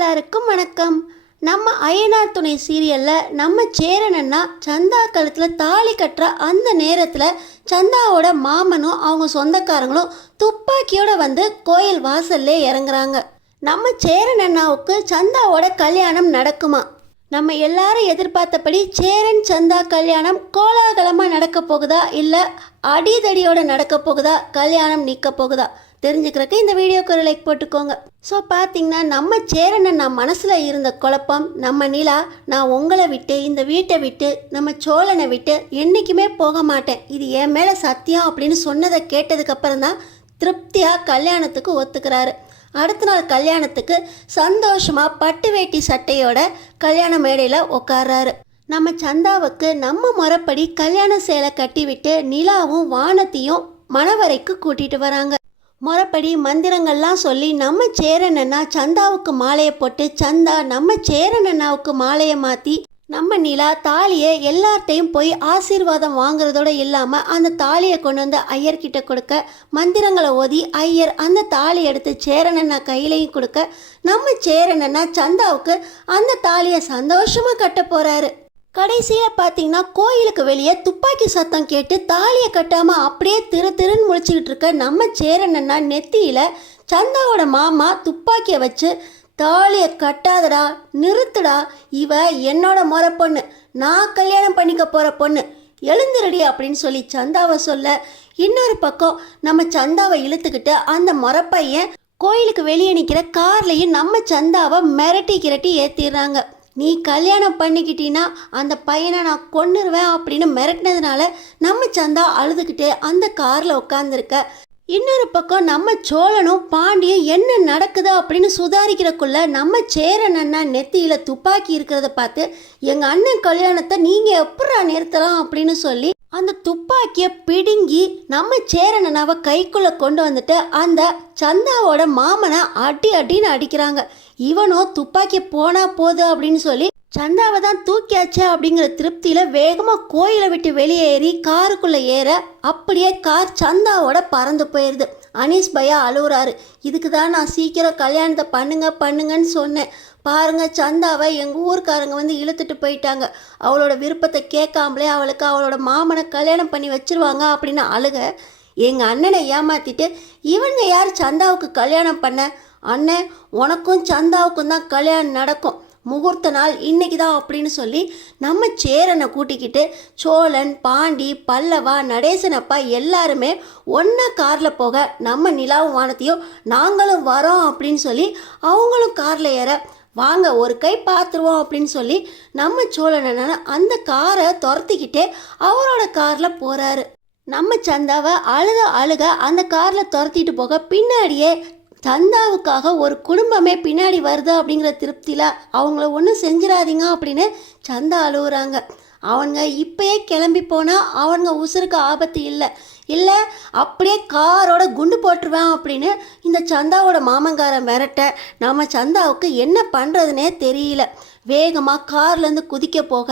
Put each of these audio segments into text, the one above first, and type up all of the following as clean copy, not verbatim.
எல்லாருக்கும் வணக்கம். நம்ம அய்யனார் துணை சீரியலில் நம்ம சேரனன்னா சந்தா கழுத்தில் தாலி கட்டுற அந்த நேரத்தில் சந்தாவோட மாமனும் அவங்க சொந்தக்காரங்களும் துப்பாக்கியோட வந்து கோயில் வாசல்லே இறங்குறாங்க. நம்ம சேரனண்ணாவுக்கு சந்தாவோட கல்யாணம் நடக்குமா? நம்ம எல்லாரும் எதிர்பார்த்தபடி சேரன் சந்தா கல்யாணம் கோலாகலமாக நடக்க போகுதா, இல்லை அடிதடியோட நடக்க போகுதா, கல்யாணம் நிற்க போகுதா தெரிஞ்சுக்கிறதுக்கு இந்த வீடியோக்கு ஒரு லைக் போட்டுக்கோங்க. ஸோ பார்த்தீங்கன்னா நம்ம சேரனை நான் மனசில் இருந்த குழப்பம், நம்ம நிலா நான் உங்களை விட்டு இந்த வீட்டை விட்டு நம்ம சோழனை விட்டு என்றைக்குமே போக மாட்டேன், இது என் மேலே சத்தியம் அப்படின்னு சொன்னதை கேட்டதுக்கப்புறம் தான் திருப்தியாக கல்யாணத்துக்கு ஒத்துக்கிறாரு. அடுத்த நாள் கல்யாணத்துக்கு சந்தோஷமாக பட்டு வேட்டி சட்டையோட கல்யாண மேடையில் உட்கார்றாரு. நம்ம சந்தாவுக்கு நம்ம முறைப்படி கல்யாண சேலை கட்டிவிட்டு நிலாவும் வானத்தையும் மணவரைக்கு கூட்டிகிட்டு வராங்க. முறைப்படி மந்திரங்கள்லாம் சொல்லி நம்ம சேரனண்ணா சந்தாவுக்கு மாலையை போட்டு சந்தா நம்ம சேரனண்ணாவுக்கு மாலையை மாற்றி நம்ம நிலா தாலியை எல்லார்ட்டையும் போய் ஆசீர்வாதம் வாங்குறதோடு இல்லாமல் அந்த தாலியை கொண்டு வந்து ஐயர்கிட்ட கொடுக்க, மந்திரங்களை ஓதி ஐயர் அந்த தாலி எடுத்து சேரனண்ணா கையிலையும் கொடுக்க, நம்ம சேரனண்ணா சந்தாவுக்கு அந்த தாலியை சந்தோஷமாக கட்ட போகிறாரு. கடைசியில் பார்த்தீங்கன்னா கோயிலுக்கு வெளியே துப்பாக்கி சத்தம் கேட்டு தாலியை கட்டாமல் அப்படியே திருன்னு முழிச்சுக்கிட்டு இருக்க நம்ம சேரனண்ணா நெத்தியில் சந்தாவோட மாமா துப்பாக்கியை வச்சு, தாலியை கட்டாதடா, நிறுத்துடா, இவ என்னோட முறை பொண்ணு, நான் கல்யாணம் பண்ணிக்க போகிற பொண்ணு, எழுந்துருடி அப்படின்னு சொல்லி சந்தாவை சொல்ல, இன்னொரு பக்கம் நம்ம சந்தாவை இழுத்துக்கிட்டு அந்த முறைப்பையன் கோயிலுக்கு வெளியே நிற்கிற கார்லையும் நம்ம சந்தாவை மிரட்டி கிரட்டி ஏற்றிடுறாங்க. நீ கல்யாணம் பண்ணிக்கிட்டீன்னா அந்த பையனை நான் கொன்னுருவேன் அப்படின்னு மிரட்டினதுனால நம்ம சந்தா அழுதுகிட்டே அந்த காரில் உட்காந்துருக்க. இன்னொரு பக்கம் நம்ம சோழனும் பாண்டியும் என்ன நடக்குது அப்படின்னு சுதாரிக்கிறக்குள்ள நம்ம சேரனண்ணா நெத்தியில் துப்பாக்கி இருக்கிறத பார்த்து, எங்கள் அண்ணன் கல்யாணத்தை நீங்கள் எப்படா நிறுத்தலாம் அப்படின்னு சொல்லி அந்த துப்பாக்கியை பிடுங்கி நம்ம சேரனண்ணாவை கைக்குள்ளே கொண்டு வந்துட்டு அந்த சந்தாவோட மாமனை அடின்னு அடிக்கிறாங்க. இவனோ துப்பாக்கி போனா போது அப்படின்னு சொல்லி சந்தாவை தான் தூக்கியாச்சு அப்படிங்கிற திருப்தியில் வேகமாக கோயிலை விட்டு வெளியேறி காருக்குள்ளே ஏற அப்படியே கார் சந்தாவோட பறந்து போயிடுது. அனீஸ் பையா அழுகுறாரு. இதுக்கு தான் நான் சீக்கிரம் கல்யாணத்தை பண்ணுங்கன்னு சொன்னேன். பாருங்க, சந்தாவை எங்கள் ஊருக்காரங்க வந்து இழுத்துட்டு போயிட்டாங்க. அவளோட விருப்பத்தை கேட்காமலே அவளுக்கு அவளோட மாமனை கல்யாணம் பண்ணி வச்சிருவாங்க அப்படின்னு அழுக, எங்கள் அண்ணனை ஏமாற்றிட்டு இவங்க யார் சந்தாவுக்கு கல்யாணம் பண்ண? அண்ணன், உனக்கும் சந்தாவுக்கும் தான் கல்யாணம் நடக்கும், முகூர்த்த நாள் இன்னைக்கு தான் அப்படின்னு சொல்லி நம்ம சேரனை கூட்டிக்கிட்டு சோழன், பாண்டி, பல்லவா, நடேசனப்பா எல்லாருமே ஒன்றா காரில் போக, நம்ம நிலாவும் வானத்தையும் நாங்களும் வரோம் அப்படின்னு சொல்லி அவங்களும் காரில் ஏற, வாங்க ஒரு கை பார்த்துருவோம் அப்படின்னு சொல்லி நம்ம சோழனை அந்த காரை துரத்திக்கிட்டே அவரோட காரில் போகிறாரு. நம்ம சந்தாவை அழுக அந்த காரில் துரத்திட்டு போக பின்னாடியே சந்தாவுக்காக ஒரு குடும்பமே பின்னாடி வருது அப்படிங்கிற திருப்தியில் அவங்கள ஒன்றும் செஞ்சிடாதீங்க அப்படின்னு சந்தா அழுகுறாங்க. அவங்க இப்பயே கிளம்பி போனால் அவங்க உசுருக்கு ஆபத்து இல்லை அப்படியே காரோட குண்டு போட்டுருவேன் அப்படின்னு இந்த சந்தாவோட மாமங்காரன் மிரட்ட நம்ம சந்தாவுக்கு என்ன பண்ணுறதுனே தெரியல. வேகமாக கார்லேருந்து குதிக்க போக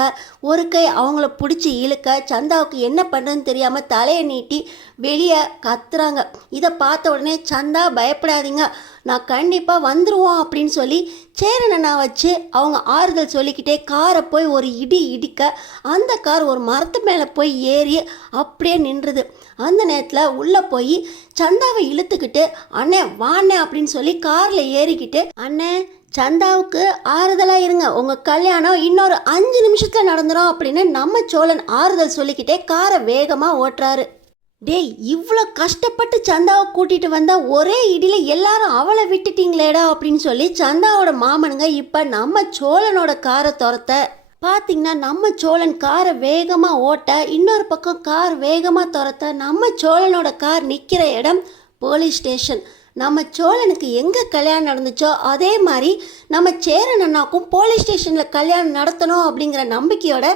ஒரு கை அவங்கள பிடிச்சி இழுக்க, சந்தாவுக்கு என்ன பண்ணுறதுன்னு தெரியாமல் தலையை நீட்டி வெளியே கத்துறாங்க. இதை பார்த்த உடனே சந்தா பயப்படாதீங்க, நான் கண்டிப்பாக வந்துடுவோம் அப்படின்னு சொல்லி சேரனண்ணா வச்சு அவங்க ஆறுதல் சொல்லிக்கிட்டே காரை போய் ஒரு இடிக்க அந்த கார் ஒரு மரத்து மேலே போய் ஏறி அப்படியே நின்றுது. அந்த நேரத்தில் உள்ளே போய் சந்தாவை இழுத்துக்கிட்டு, அண்ணே வாண்ணே அப்படின்னு சொல்லி காரில் ஏறிக்கிட்டு, அண்ணே சந்தாவுக்கு ஆறுதலாக இருங்க, உங்கள் கல்யாணம் இன்னொரு 5 நிமிஷத்தில் நடந்துடும் அப்படின்னு நம்ம சோழன் ஆறுதல் சொல்லிக்கிட்டே காரை வேகமாக ஓட்டுறாரு. டேய், இவ்வளோ கஷ்டப்பட்டு சந்தாவை கூட்டிகிட்டு வந்தால் ஒரே இடியில் எல்லாரும் அவளை விட்டுட்டீங்களேடா அப்படின்னு சொல்லி சந்தாவோட மாமனுங்க இப்போ நம்ம சோழனோட காரை துரத்த பார்த்தீங்கன்னா நம்ம சோழன் காரை வேகமாக ஓட்ட, இன்னொரு பக்கம் கார் வேகமாக துரத்த நம்ம சோழனோட கார் நிற்கிற இடம் போலீஸ் ஸ்டேஷன். நம்ம சோழனுக்கு எங்கே கல்யாணம் நடந்துச்சோ அதே மாதிரி நம்ம சேரனண்ணாக்கும் போலீஸ் ஸ்டேஷனில் கல்யாணம் நடத்தணும் அப்படிங்கிற நம்பிக்கையோட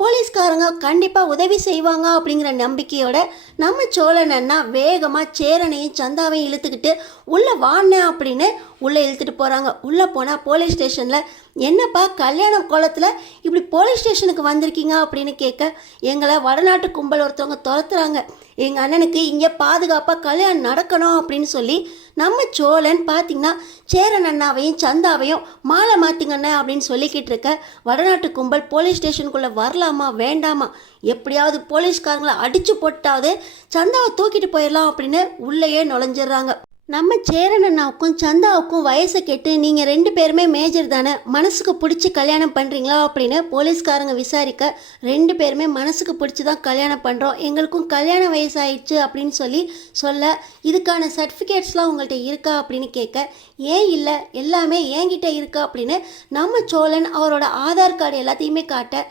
போலீஸ்காரங்க கண்டிப்பாக உதவி செய்வாங்க அப்படிங்கிற நம்பிக்கையோட நம்ம சோழனண்ணா வேகமாக சேரனையும் சந்தாவையும் இழுத்துக்கிட்டு உள்ளே வாண்ண அப்படின்னு உள்ளே இழுத்துட்டு போகிறாங்க. உள்ளே போனால் போலீஸ் ஸ்டேஷனில், என்னப்பா கல்யாணம் கோலத்தில் இப்படி போலீஸ் ஸ்டேஷனுக்கு வந்திருக்கீங்க அப்படின்னு கேட்க, எங்களை வடநாட்டு கும்பல் ஒருத்தவங்க துரத்துறாங்க, எங்கள் அண்ணனுக்கு இங்கே பாதுகாப்பாக கல்யாணம் நடக்கணும் அப்படின்னு சொல்லி நம்ம சோழன் பார்த்தீங்கன்னா சேரன் அண்ணாவையும் சந்தாவையும் மாலை மாற்றிங்கண்ணே அப்படின்னு சொல்லிக்கிட்டு இருக்க வடநாட்டு கும்பல் போலீஸ் ஸ்டேஷனுக்குள்ளே வரலாமா வேண்டாமா, எப்படியாவது போலீஸ்காரங்களை அடித்து போட்டாவது சந்தாவை தூக்கிட்டு போயிடலாம் அப்படின்னு உள்ளேயே நுழைஞ்சிடுறாங்க. நம்ம சேரன் அண்ணாவுக்கும் சந்தாவுக்கும் வயசை கேட்டு நீங்கள் 2 பேருமே மேஜர் தானே, மனசுக்கு பிடிச்சி கல்யாணம் பண்ணுறீங்களா அப்படின்னு போலீஸ்காரங்க விசாரிக்க 2 பேருமே மனசுக்கு பிடிச்சி தான் கல்யாணம் பண்ணுறோம், எங்களுக்கும் கல்யாண வயசாயிடுச்சு அப்படின்னு சொல்ல இதுக்கான சர்டிஃபிகேட்ஸ்லாம் உங்கள்கிட்ட இருக்கா அப்படின்னு கேட்க, ஏன் இல்லை எல்லாமே என்கிட்ட இருக்கா அப்படின்னு நம்ம சோழன் அவரோட ஆதார் கார்டு எல்லாத்தையுமே காட்ட,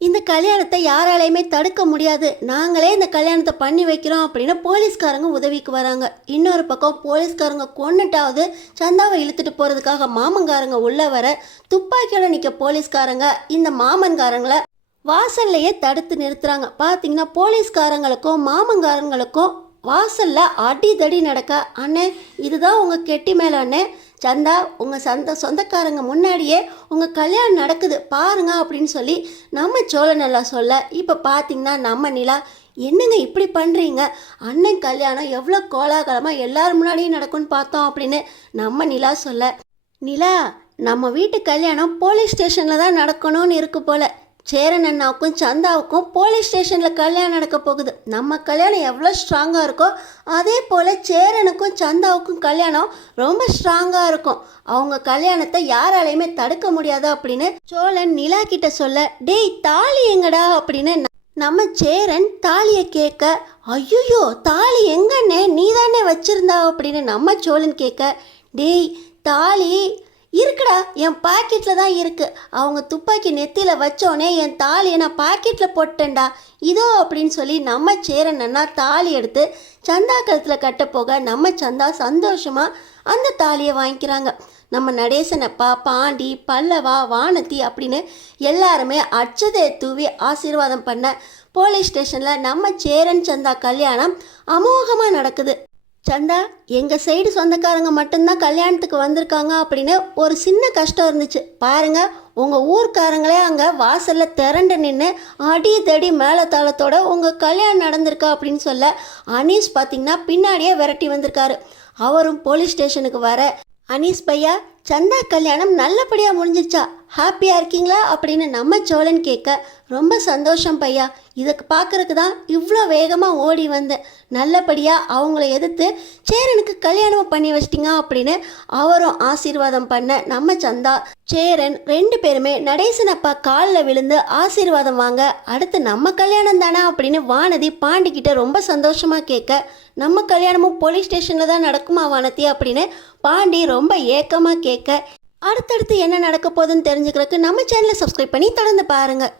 இந்த கல்யாணத்தை யாராலையுமே தடுக்க முடியாது, நாங்களே இந்த கல்யாணத்தை பண்ணி வைக்கிறோம் அப்படின்னு போலீஸ்காரங்க உதவிக்கு வராங்க. இன்னொரு பக்கம் போலீஸ்காரங்க கொன்னுட்டாவது சந்தாவை இழுத்துட்டு போகிறதுக்காக மாமன்காரங்க உள்ள வர துப்பாக்கியோட நிற்க போலீஸ்காரங்க இந்த மாமன்காரங்களை வாசல்லையே தடுத்து நிறுத்துறாங்க. பார்த்தீங்கன்னா போலீஸ்காரங்களுக்கும் மாமன்காரங்களுக்கும் வாசலில் அடிதடி நடக்க, அண்ணே இதுதான் உங்கள் கெட்டி மேலே அண்ணே, சந்தா உங்கள் சொந்தக்காரங்க முன்னாடியே உங்கள் கல்யாணம் நடக்குது பாருங்க அப்படின்னு சொல்லி நம்ம சோழனெல்லாம் சொல்ல, இப்போ பார்த்தீங்கன்னா நம்ம நிலா, என்னங்க இப்படி பண்ணுறீங்க, அண்ணன் கல்யாணம் எவ்வளோ கோலாகலமாக எல்லாரும் முன்னாடியும் நடக்கும்னு பார்த்தோம் அப்படின்னு நம்ம நிலா சொல்ல, நிலா நம்ம வீட்டு கல்யாணம் போலீஸ் ஸ்டேஷனில் தான் நடக்கணும்னு இருக்கு போல், சேரன் அண்ணாவுக்கும் சந்தாவுக்கும் போலீஸ் ஸ்டேஷனில் கல்யாணம் நடக்க போகுது, நம்ம கல்யாணம் எவ்வளோ ஸ்ட்ராங்காக இருக்கோ அதே போல் சேரனுக்கும் சந்தாவுக்கும் கல்யாணம் ரொம்ப ஸ்ட்ராங்காக இருக்கும், அவங்க கல்யாணத்தை யாராலையுமே தடுக்க முடியாது அப்படின்னு சோழன் நிலா கிட்ட சொல்ல, டேய் தாலி எங்கடா அப்படின்னு நம்ம சேரன் தாலியை கேட்க, ஐயோ தாலி எங்கண்ணே நீ தானே வச்சிருந்தா அப்படின்னு நம்ம சோழன் கேட்க, டேய் தாலி இருக்குடா என் பாக்கெட்டில் தான் இருக்குது, அவங்க துப்பாக்கி நெத்தியில் வச்சோடனே என் தாலியை நான் பாக்கெட்டில் போட்டேன்டா இதோ அப்படின்னு சொல்லி நம்ம சேரன் அண்ணா தாலி எடுத்து சந்தா கழுத்தில் கட்ட போக நம்ம சந்தா சந்தோஷமாக அந்த தாலியை வாங்கிக்கிறாங்க. நம்ம நடேசனப்பா பாண்டி பல்லவா வானதி அப்படின்னு எல்லாருமே அச்சதை தூவி ஆசீர்வாதம் பண்ண போலீஸ் ஸ்டேஷனில் நம்ம சேரன் சந்தா கல்யாணம் அமோகமாக நடக்குது. சந்தா எங்கள் சைடு சொந்தக்காரங்க மட்டும்தான் கல்யாணத்துக்கு வந்திருக்காங்க அப்படின்னு ஒரு சின்ன கஷ்டம் இருந்துச்சு, பாருங்க உங்கள் ஊர்க்காரங்களே அங்கே வாசலில் திரண்டு நின்று அடி தடி மேளதாளத்தோட உங்கள் கல்யாணம் நடந்திருக்கா அப்படின்னு சொல்ல, அனீஸ் பார்த்திங்கன்னா பின்னாடியே விரட்டி வந்திருக்காரு. அவரும் போலீஸ் ஸ்டேஷனுக்கு வர, அனீஸ் பையா சந்தா கல்யாணம் நல்லபடியாக முடிஞ்சிச்சா, ஹாப்பியாக இருக்கீங்களா அப்படின்னு நம்ம சோழன் கேட்க, ரொம்ப சந்தோஷம் பையா, இதுக்கு பார்க்குறதுக்கு தான் இவ்வளோ வேகமாக ஓடி வந்தேன், நல்லபடியாக அவங்கள எதிர்த்து சேரனுக்கு கல்யாணம் பண்ணி வச்சிட்டிங்க அப்படின்னு அவரும் ஆசீர்வாதம் பண்ண நம்ம சந்தா சேரன் 2 பேருமே நடேசனப்பா காலில் விழுந்து ஆசீர்வாதம் வாங்க, அடுத்து நம்ம கல்யாணம் தானே அப்படின்னு வானதி பாண்டிக்கிட்ட ரொம்ப சந்தோஷமாக கேட்க, நம்ம கல்யாணமும் போலீஸ் ஸ்டேஷனில் தான் நடக்குமா வானதி அப்படின்னு பாண்டி ரொம்ப ஏக்கமாக கேட்க, அடுத்தடுத்து என்ன நடக்க போகுதுன்னு தெரிஞ்சுக்கிறதுக்கு நம்ம சேனலை சப்ஸ்கிரைப் பண்ணி தொடர்ந்து பாருங்கள்.